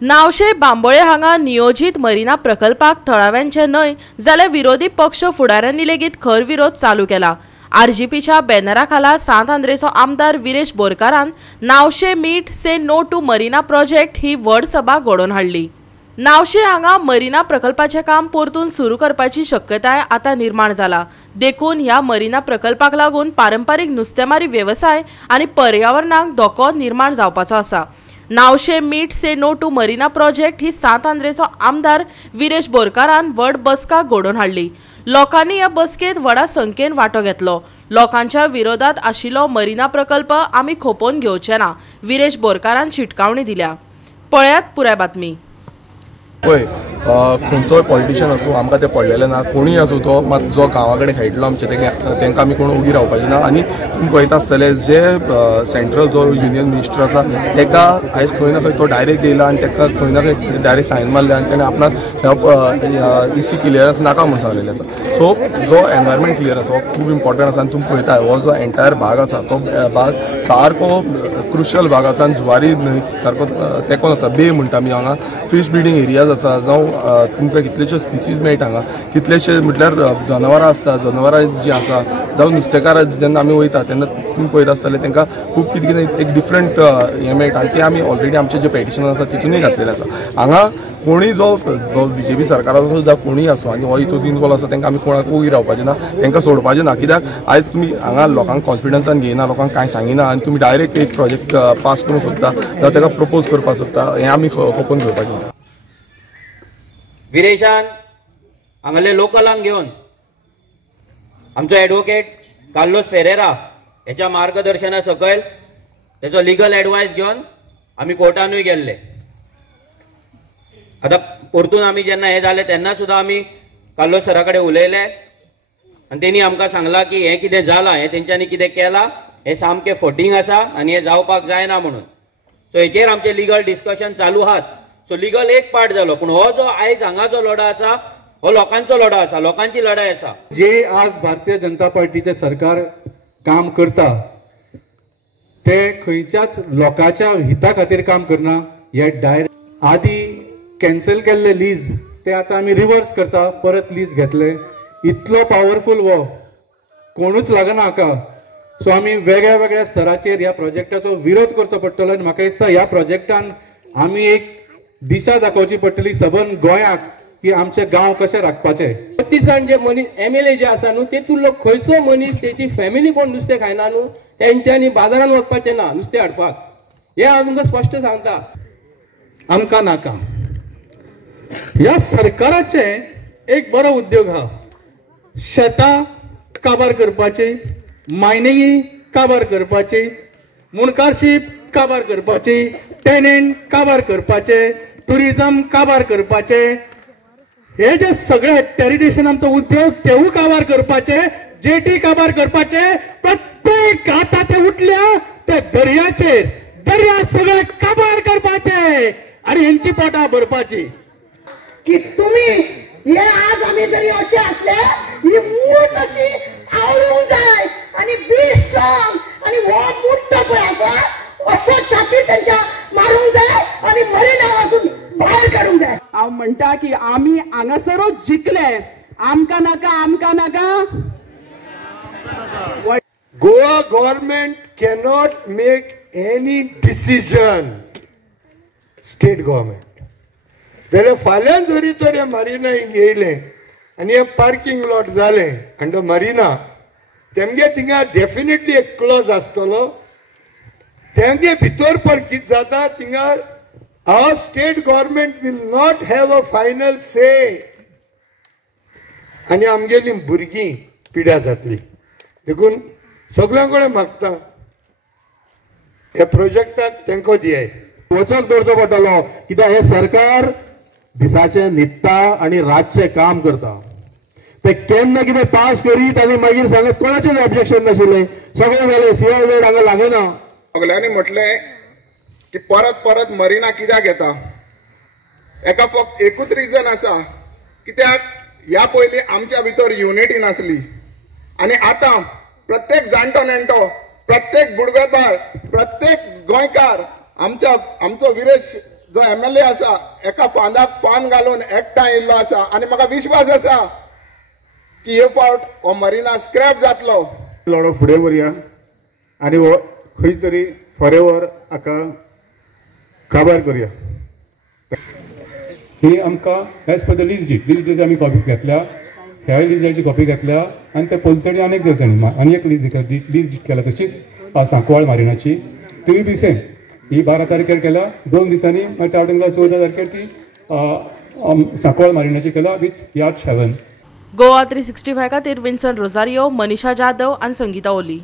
नावशे बांबोळे हांगा नियोजित मरीना प्रकल्पाक थळाव्यांचे न्हय जाल्यार विरोधी पक्ष फुडाऱ्यांनी लेगीत खर विरोध चालू केला। आरजीपीच्या बॅनरा खाला सांत आंद्रेचो आमदार विरेश बोरकारान नावशे meet say no to marina project ही व्हड सभा घडोवन हाडली। नावशे हांगा मरीना प्रकल्पाचे काम परतून सुरू करपाची शक्यताय आता निर्माण जाला। देखून ह्या मरीना प्रकल्पाक लागून पारंपारीक नुस्तेमारी व्यवसाय आणि पर्यावरणाक धोको निर्माण जावपाचो आसा। नावशे meet say no to marina project ही सांत आंद्रेचो आमदार विरेश बोरकारान व्हड बसका घडोवन हाडली। लोकांनी ह्या बसकेत व्हडा संख्येन वांटो घेतलो। लोकांच्या विरोधात आशिल्लो मरीना प्रकल्प आमी खोपोवन घेवचे ना, विरेश बोरकारान शिटकावणी दिल्या। पळयात पुराय बातमी। पळय खंयचोय पॉलिटिशियन आसूं आमकां ते पडलेले ना, कोणूय आसूं तो मात जो गांवा कडेन खेळटलो आमचे तांकां आमी कोण उगी रावपाचें ना। आनी तुमी पळयता आसतले जे सेंट्रल जो युनियन मिनिस्टर आसा ताका आयज खंय ना खंय तो डायरेक्ट येयला आनी ताका खंय ना खंय डायरेक्ट सायन मारले आनी ताणें आपणाक इसी क्लियरन्स नाका म्हणून सांगलेलें आसा। सो जो एनवायरमेंट क्लियर आसा हो खूब इम्पॉर्टंट आसा आनी तुमी पळयता हो जो एंटायर भाग आसा तो भाग सारको क्रुशियल भाग आसा आनी जुवारी सारको तेंकोन आसा। बे म्हणटा आमी हांगा फिश ब्रिडींग एरियाज आसा, जावं तुमकां कितलेशे स्पिसीज मेळटा हांगा, कितलेशे म्हटल्यार जनावरां आसता, जनावरां जीं आसा जावं नुस्तेकार जेन्ना आमी वयता तेन्ना तुमी पळयता आसतले तांकां खूब कितें कितें एक डिफरंट हें मेळटा आनी तें आमी ऑलरेडी आमचे जे पेटिशन आसा तितूनय घातलेलें आसा। हांगा कोणूय जो बीजेपी सरकाराचो सुद्दां कोणूय आसूं आनी हो हितून इनवॉल्व आसा तांकां आमी कोणाक उगी रावपाचें ना, तांकां सोडपाचें ना। कित्याक आयज तुमी हांगा लोकांक कॉन्फिडन्सान घेयना, लोकांक कांय सांगिना आनी तुमी डायरेक्ट एक प्रोजेक्ट पास करूंक सोदता जावं ताका प्रपोज करपाक सोदता, हें आमी खोपोवन घेवपाचें ना। विरेशान हांगाले लोकलांक घेवन आमचो एडवोकेट कार्लोस फेरेरा हेच्या मार्गदर्शना सकयल तेचो लिगल एडवायस घेवन आमी कोर्टानूय गेल्ले। आता परतून आमी जेन्ना हे जाले तेन्ना सुद्दां आमी कार्लोस सरा कडेन उलयले आनी तेणी आमकां सांगला की हें कितें जालां, हें तेंच्यांनी कितें केलां हें सामकें फटींग आसा आनी हें जावपाक जायना म्हणून। सो हेचेर आमचें लिगल डिस्कशन चालू आहात। सो लिगल एक पार्ट जालो, पूण हो जो आयज हांगा जो लढा आसा हो लोकांचो लढा आसा, लोकांची लढाई आसा। जे आज भारतीय जनता पार्टीचे सरकार काम करता ते खंयच्याच लोकांच्या हिता खातीर काम करना। हे डायरेक्ट आदी कॅन्सल केल्ले लीज ते आतां आमी रिवर्स करता, परत लीज घेतले। इतलो पावरफूल वो कोणूच लागना हाका। सो आमी वेगळ्या वेगळ्या स्तराचेर ह्या प्रोजेक्टाचो विरोध करचो पडटलो आनी म्हाका दिसता ह्या प्रोजेक्टान आमी एक दिशा दाखोवची पडटली सबंद गोंयाक की आमचे गांव कशे राखपाचे। छत्तीसगड जे मनीस एमएलए जे आसा न्हू तेतूंतलो खंयचो मनीस तेची फॅमिली कोण नुस्तें खायना न्हू तेंच्यांनी बाजारान वचपाचें ना नुस्तें हाडपाक, हें हांव तुमकां स्पश्ट सांगता। आमकां नाका। ह्या सरकाराचे एक बरो उद्योग हा, शेतां काबार करपाची, मायनिंग काबार करपाची, मुणकारशीप काबार करपाची, टेनंट काबार करपाचे, टुरिझम काबार करपाचे, हे जे सगळे टेरिटेशन आमचो उद्योग तेवूय काबार करपाचे, जेटी काबार करपाचे, प्रत्येक आतां ते उठल्या ते दर्याचेर दर्या सगळे काबार करपाचे आणि हेंची पोटां भरपाची। की तुम्ही हे आज आम्ही जरी असे असले ही मूठ अशी आवळून जाय आणि बी स्ट्रॉंग आणि हो मोठा पळाचा असो छाती त्यांच्या मारून जाय आणि मरीना वाजून बाहेर काढून जाय। हांव म्हणटा की आमी हांगासरूच जिखले, आमकां नाका, आमकां नाका। Goa government cannot make any decision. State government. जाल्यार फाल्यां जरी तर हे मरीना येयले आनी हे पार्किंग लॉट जाले आनी तो मरीना तेमगे थिंगा डेफिनेटली एक क्लॉज आसतलो, तेंगे भितर पण कितें जाता थिंगा our state government will not have a final say आनी आमगेली भुरगीं पिड्यार जातली। देखून सगळ्यां कडेन मागता ह्या प्रोजेक्टाक तेंको दियाय, वचक दवरचो पडटलो कित्याक हे सरकार दिसाचे न्हिदता आणि रातचे काम करता। ते केन्ना कितें पास करीत आनी मागीर सांगत कोणाचेच ऑब्जेक्शन नाशिल्लें, सगळें जालें CIZ हांगा लागना। सगळ्यांनी म्हटलें की परत परत मरीना कित्याक येता, एका फक्त एकूच रिजन आसा, कित्याक ह्या पयलीं आमच्या भितर युनिटी नासली आनी आतां प्रत्येक जाणटो नेणटो, प्रत्येक बुडवेकार, प्रत्येक गोंयकार आमचो विरेश जो MLA आसा एका फांदाक फान घालून एकठांय येयल्लो आसा आनी म्हाका विश्वास आसा की हे फावट हो मरिना स्क्रॅप जातलो. लढो फुडें व्हरया आनी हो खंय तरी फॉरेवर हाका काबार करया. ही आमकां as per the lease deed आमी कॉपी घेतल्या, ह्या लीज डीडची कॉपी घेतल्या आनी ते पलतडी आनी एक जाणी आनी एक लीज डीड केल्या तशीच सांकवाळ मारिनाची ती बी सेम ही 12 तारखेर केल्या. 2 दिसांनी मागीर आवटिंगला 14 तारखेर ती सांकवाळ मारिनाची केल्या विथ याच 7. गोवा 365 खातीर विन्सन रोजारियो, मनीषा जाधव आनी संगीता ओली.